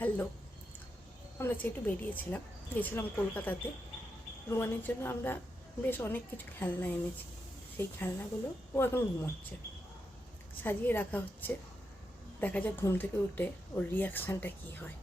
Hello, আমরা একটু গেছিলাম কলকাতাতে। রোয়ানের জন্য আমরা বেশ অনেক কিছু খেলনা এনেছি। সেই খেলনাগুলো ও এখন ঘুমোচ্ছে, সাজিয়ে রাখা হচ্ছে। দেখা যাক ঘুম থেকে উঠে ওর রিয়াকশানটা কী হয়।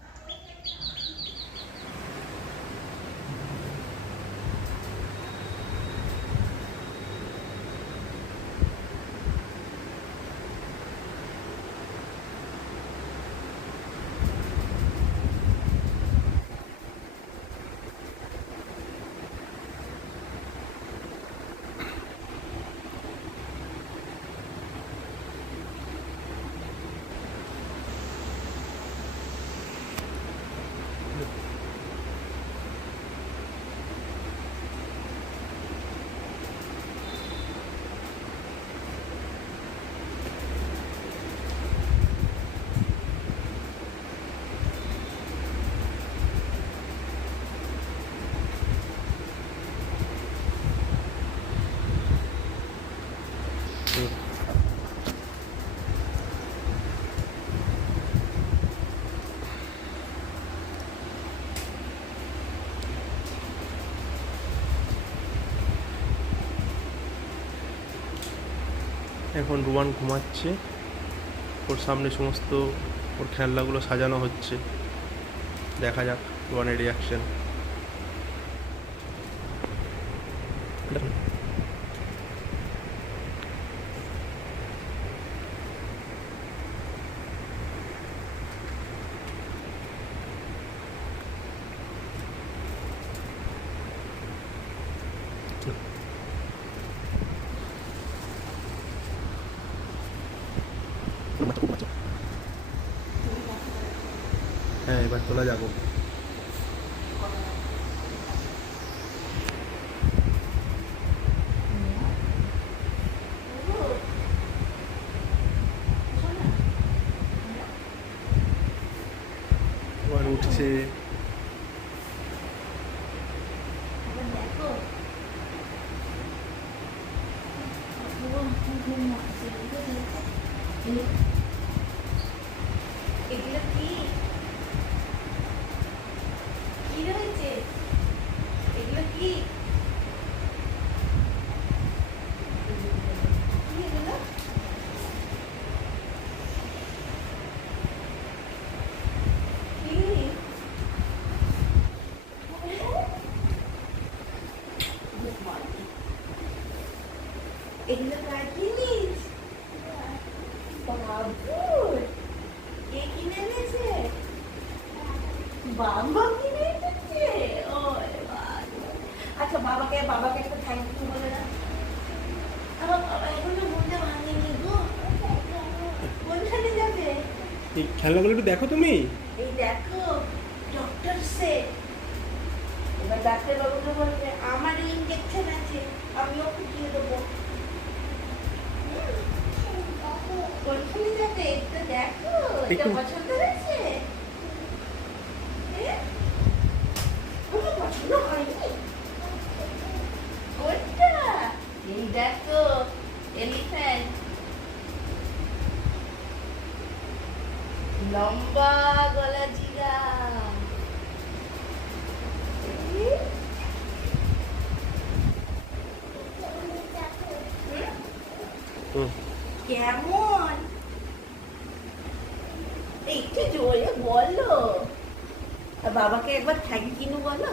এখন রোয়ান ঘুমাচ্ছে, ওর সামনে সমস্ত ওর খেলনাগুলো সাজানো হচ্ছে। দেখা যাক রোয়ানের রিয়াকশন। হ্যাঁ, এবার তোলা যাবো। এবার উঠছে। এগুলো কি কি রয়েছে? এগুলো কি এগুলো? এগুলো কার জিনিস? বাবু কে কিনে এনেছে? বাবা কিনে এনেছে। ও আচ্ছা, বাবাকে একটা থ্যাংক ইউ বলে না। আমার বাবা এখনো মনটা ভাঙেনি গো। কোনখানে যাবে? এই খেলনাগুলো একটু দেখো তুমি। এই দেখো, ডক্টর সেট। এবার ডাক্তারবাবুকে বলবে আমারও ইঞ্জেকশন আছে, আমিও ফুটিয়ে দেবো। কোনখানে যাবে একটু দেখো, এটা পছন্দ হয়েছে? কোনো পছন্দ হয়নি কোনটা? এই দেখো, এলিফ্যান্ট, লম্বা গলা জিরা। কেমন? একটু জোরে বলো, আর বাবাকে একবার থ্যাংক ইউ বলো।